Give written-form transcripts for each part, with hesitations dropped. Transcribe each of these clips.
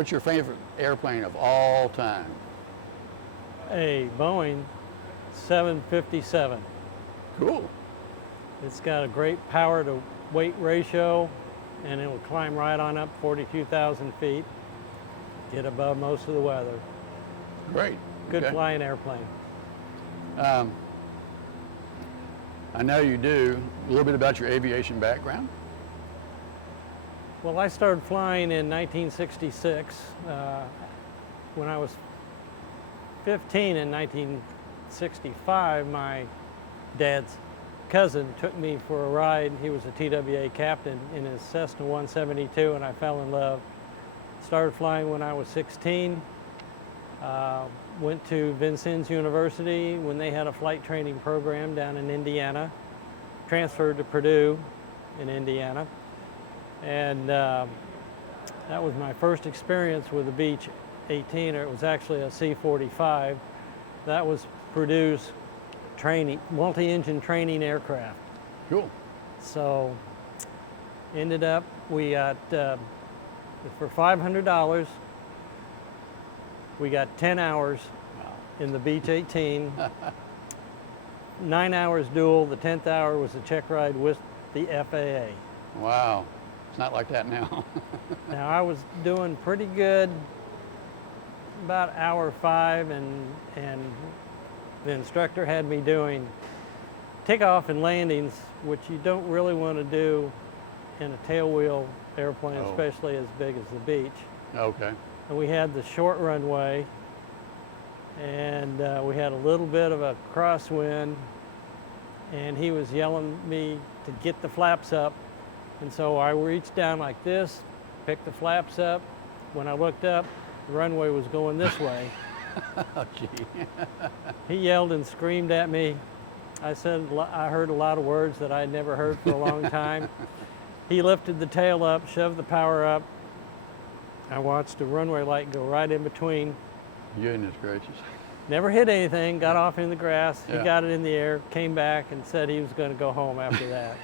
What's your favorite airplane of all time? A Boeing 757. Cool. It's got a great power to weight ratio, and it will climb right on up 42,000 feet, get above most of the weather. Great. Good Okay. flying airplane. I know you do. A little bit about your aviation background. Well, I started flying in 1966. When I was 15 in 1965, my dad's cousin took me for a ride. He was a TWA captain in his Cessna 172, and I fell in love. Started flying when I was 16. Went to Vincennes University when they had a flight training program down in Indiana. Transferred to Purdue in Indiana. And that was my first experience with a Beech 18, or it was actually a C-45. That was Purdue's training, multi-engine training aircraft. Cool. So ended up, we got, for $500, we got 10 hours in the Beech 18, 9 hours dual. The 10th hour was a check ride with the FAA. Wow. It's not like that now. Now I was doing pretty good about hour 5, and the instructor had me doing takeoff and landings, which you don't really want to do in a tailwheel airplane, Oh. especially as big as the Beech. Okay. And we had the short runway, and we had a little bit of a crosswind, and he was yelling at me to get the flaps up. And so I reached down like this, picked the flaps up. When I looked up, the runway was going this way. Oh, gee. He yelled and screamed at me. I heard a lot of words that I had never heard for a long time. He lifted the tail up, shoved the power up. I watched the runway light go right in between. Goodness gracious. Never hit anything, got off in the grass. Yeah. He got it in the air, came back and said he was going to go home after that.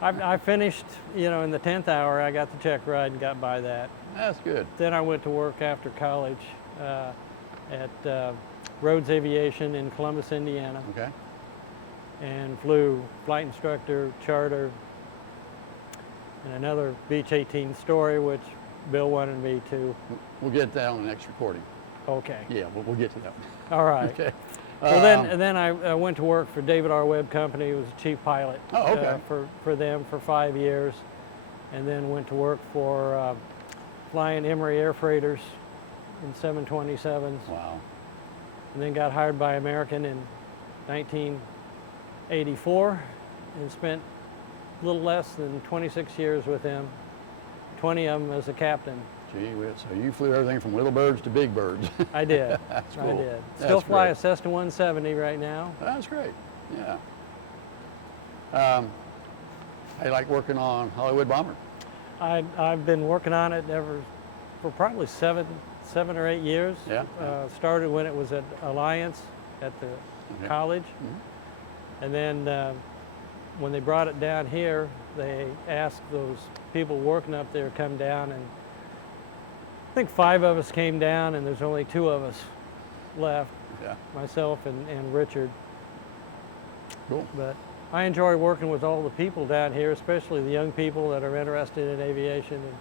I finished, in the 10th hour. I got the check ride and got by that. That's good. Then I went to work after college at Rhodes Aviation in Columbus, Indiana, Okay. and flew flight instructor, charter, and another Beech 18 story, which Bill wanted me to. We'll get that on the next recording. Okay. Yeah, we'll get to that one. All right. Okay. Well, then I went to work for David R. Webb Company. He was a chief pilot Oh, okay. for them for 5 years, and then went to work for flying Emory air freighters in 727s, Wow. and then got hired by American in 1984 and spent a little less than 26 years with them, 20 of them as a captain. Gee whiz. So you flew everything from little birds to big birds. I did. That's I cool. did. That's Still fly great. a Cessna 170 right now. That's great. Yeah. I like working on Hollywood Bomber. I've been working on it for probably seven or 8 years. Yeah. Started when it was at Alliance at the Okay. college. Mhm. And then when they brought it down here, they asked those people working up there to come down, and I think 5 of us came down, and there's only 2 of us left, Yeah. myself and Richard. Cool. But I enjoy working with all the people down here, especially the young people that are interested in aviation and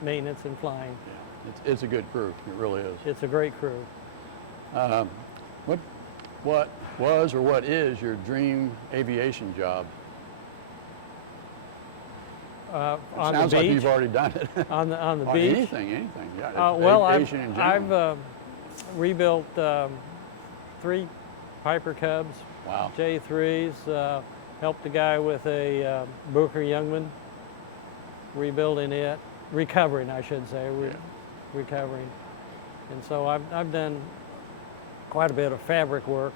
maintenance and flying. Yeah. It's a good crew. It really is. It's a great crew. What was or what is your dream aviation job? On Sounds the like beach, you've already done it. on the Or beach. anything. Yeah. Well, aviation in general. I've rebuilt 3 Piper Cubs, Wow. J3s. Helped a guy with a Booker Youngman, rebuilding it, recovering, I should say, recovering. And so I've done quite a bit of fabric work.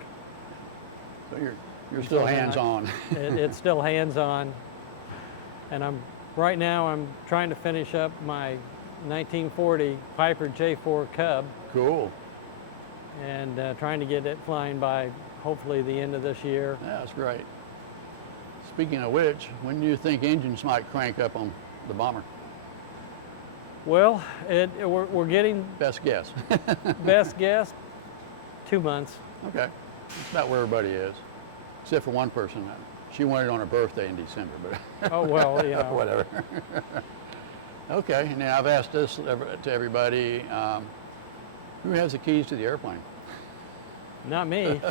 So you're still hands-on. It's still hands-on, and right now I'm trying to finish up my 1940 Piper J4 Cub, Cool. and trying to get it flying by hopefully the end of this year. Yeah, that's great. Speaking of which, when do you think engines might crank up on the bomber? Well, we're getting Best guess. best guess 2 months. Okay. That's about where everybody is, except for one person. She wanted it on her birthday in December, but Oh well, you know. whatever. Okay, now I've asked this to everybody, who has the keys to the airplane? Not me.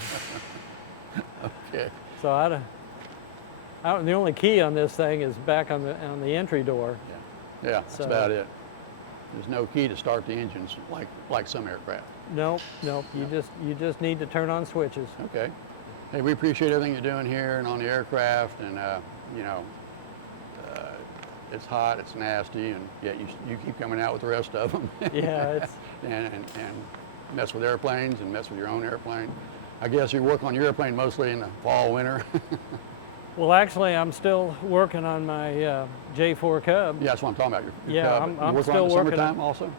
Okay. So the only key on this thing is back on the entry door. Yeah, that's So- about it. There's no key to start the engines like some aircraft. Nope. You just need to turn on switches. Okay. Hey, we appreciate everything you're doing here and on the aircraft, and you know, it's hot, it's nasty, and yet you keep coming out with the rest of them. Yeah, it's and mess with airplanes and mess with your own airplane. I guess you work on your airplane mostly in the fall, winter. well, actually, I'm still working on my J4 Cub. Yeah, that's what I'm talking about. Your Yeah, Cub. I'm You work still on it in the working summertime also?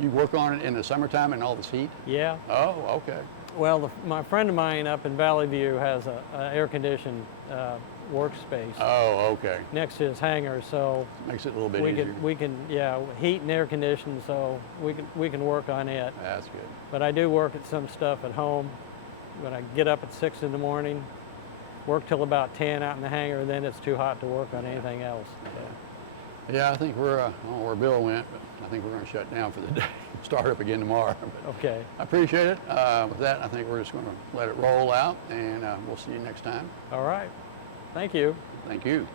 You work on it in the summertime and all this heat? Yeah. Oh, okay. Well, my friend of mine up in Valley View has a air-conditioned workspace Oh, okay. next to his hangar, so Makes it a little bit we easier. can heat and air condition, so we can work on it. That's good. But I do work at some stuff at home. When I get up at 6 in the morning, work till about 10 out in the hangar, then it's too hot to work on anything else. So, Yeah, I think we're, I don't know where Bill went, but I think we're going to shut down for the day. Start up again tomorrow. But okay. I appreciate it. With that, I think we're just going to let it roll out, and we'll see you next time. All right. Thank you. Thank you.